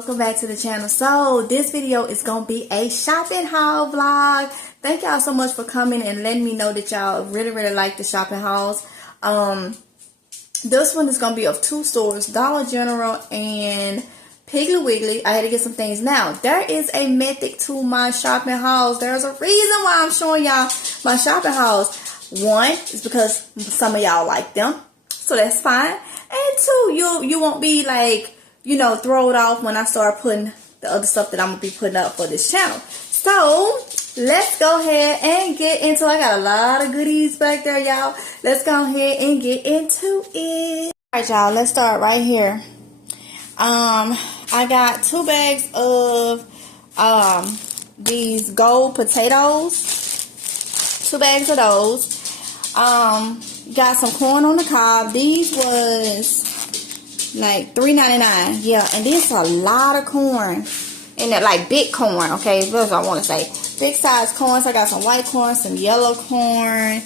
Welcome back to the channel. So this video is gonna be a shopping haul vlog. Thank y'all so much for coming and letting me know that y'all really like the shopping hauls. This one is gonna be of two stores, Dollar General and Piggly Wiggly. I had to get some things. Now there is a method to my shopping hauls. There's a reason why I'm showing y'all my shopping hauls. One is because some of y'all like them, so that's fine. And two, you won't be like, you know, throw it off when I start putting the other stuff that I'm going to be putting up for this channel. So, let's go ahead and get into it. I got a lot of goodies back there, y'all. Let's go ahead and get into it. Alright, y'all. Let's start right here. I got 2 bags of these gold potatoes. 2 bags of those. Got some corn on the cob. These was like $3.99. Yeah, and this is a lot of corn. And they're like big corn, okay? That's what I want to say. Big size corn. So I got some white corn, some yellow corn,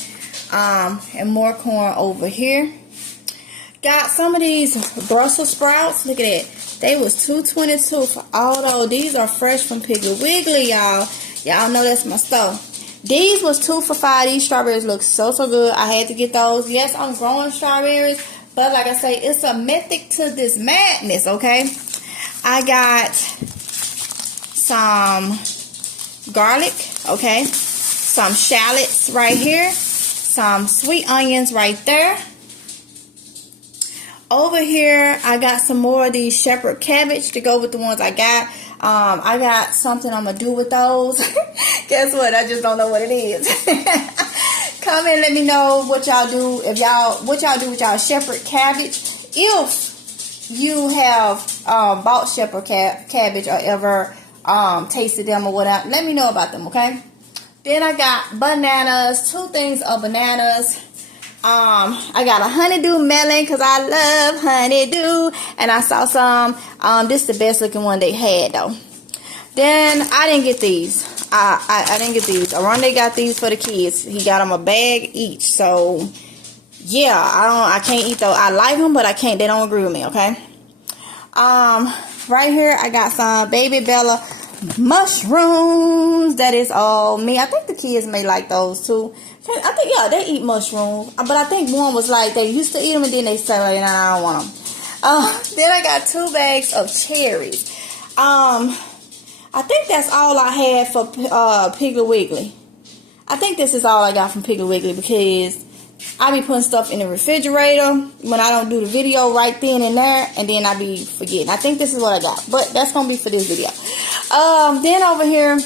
and more corn over here. Got some of these Brussels sprouts. Look at it. They was $2.22 for all those. These are fresh from Piggly Wiggly, y'all. Y'all know that's my stuff. These was 2 for $5. These strawberries look so good. I had to get those. Yes, I'm growing strawberries. But like I say, it's a method to this madness, okay? I got some garlic, okay? Some shallots right here. Some sweet onions right there. Over here, I got some more of these shepherd cabbage to go with the ones I got. I got something I'm going to do with those. Guess what? I just don't know what it is. Comment, let me know what y'all do. What y'all do with y'all shepherd cabbage. If you have bought shepherd cabbage or ever tasted them or whatever, let me know about them, okay? Then I got bananas, 2 things of bananas. I got a honeydew melon because I love honeydew. And I saw some. This is the best looking one they had though. Then I didn't get these. I didn't get these. Oronde got these for the kids. He got them a bag each. So yeah, I can't eat those. I like them, but I can't. They don't agree with me. Okay. Right here I got some Baby Bella mushrooms. That is all me. I think the kids may like those too. I think, yeah, they eat mushrooms. But I think one was like, they used to eat them and then they said, like, nah, I don't want them. Then I got 2 bags of cherries. I think that's all I had for Piggly Wiggly. I think this is all I got from Piggly Wiggly because I be putting stuff in the refrigerator when I don't do the video right then and there, and then I be forgetting. I think this is what I got, but that's going to be for this video. Then over here,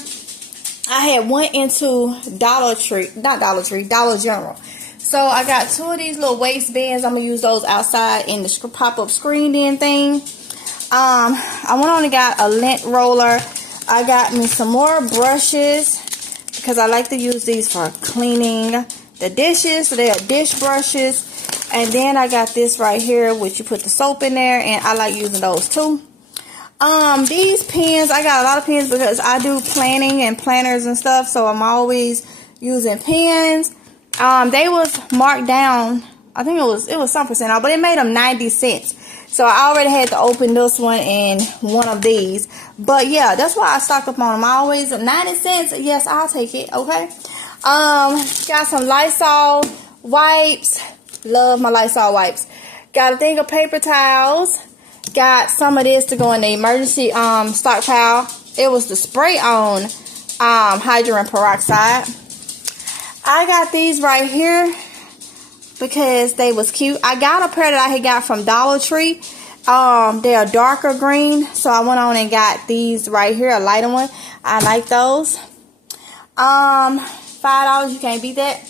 I had went into Dollar General. So I got 2 of these little waistbands. I'm going to use those outside in the pop-up screen then thing. I went on and got a lint roller. I got me some more brushes because I like to use these for cleaning the dishes. So they are dish brushes. And then I got this right here, which you put the soap in there, and I like using those too. These pens, I got a lot of pens because I do planning and planners and stuff, so I'm always using pens. They was marked down, I think it was some percent off, but it made them 90 cents. So I already had to open this one and one of these. But yeah, that's why I stocked up on them. I always 90 cents. Yes, I'll take it. Okay. Got some Lysol wipes. Love my Lysol wipes. Got a thing of paper towels. Got some of this to go in the emergency stockpile. It was the spray on hydrogen peroxide. I got these right here because they was cute. I got a pair that I had got from Dollar Tree. They are darker green, so I went on and got these right here, a lighter one. I like those. $5, you can't beat that.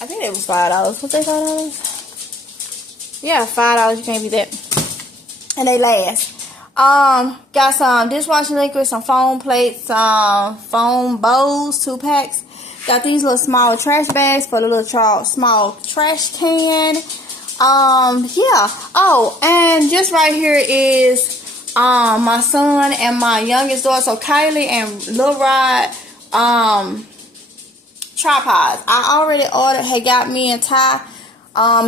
I think it was $5. Was they $5? Yeah, $5, you can't beat that. And they last. Got some dishwashing liquid, some foam plates, some foam bowls, 2 packs. Got these little small trash bags for the little small trash can. Yeah. Oh, and just right here is my son and my youngest daughter. So Kylie and Lil Rod tripods. I already had got me and Ty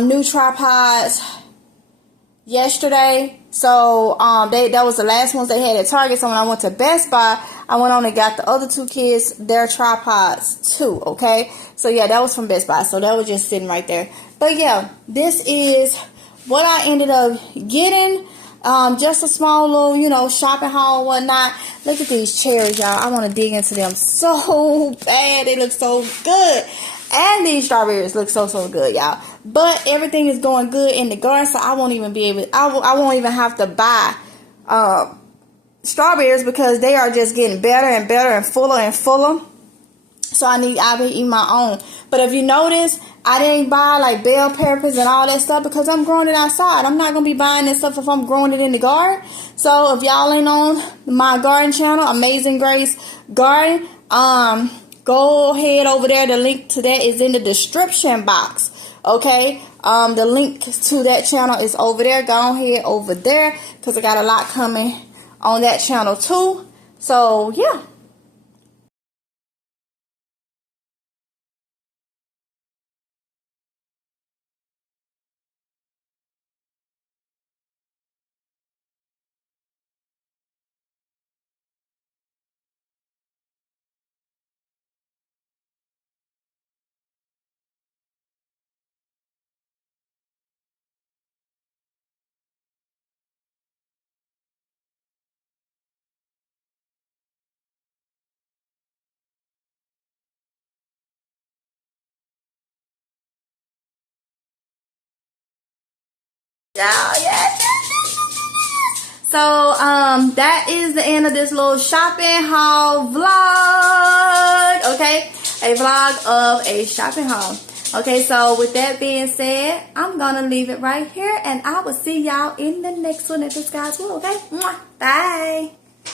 new tripods yesterday. So that was the last ones they had at Target. So when I went to Best Buy, I went on and got the other two kids their tripods too. Okay, so yeah, that was from Best Buy. So that was just sitting right there. But yeah, this is what I ended up getting. Just a small little, you know, shopping haul and whatnot. Look at these cherries, y'all. I want to dig into them so bad. They look so good. And these strawberries look so good, y'all. But everything is going good in the garden, so I won't even be able. I won't even have to buy strawberries because they are just getting better and better and fuller. So I'll be eating my own. But if you notice, I didn't buy like bell peppers and all that stuff because I'm growing it outside. I'm not going to be buying this stuff if I'm growing it in the garden. So if y'all ain't on my garden channel, Amazing Grace Garden, go ahead over there. The link to that is in the description box. Okay. The link to that channel is over there. Go ahead over there because I got a lot coming on that channel too. So yeah. Yeah. So that is the end of this little shopping haul vlog. Okay, a vlog of a shopping haul. Okay, so with that being said, I'm gonna leave it right here, and I will see y'all in the next one if it's God's will. Okay, bye.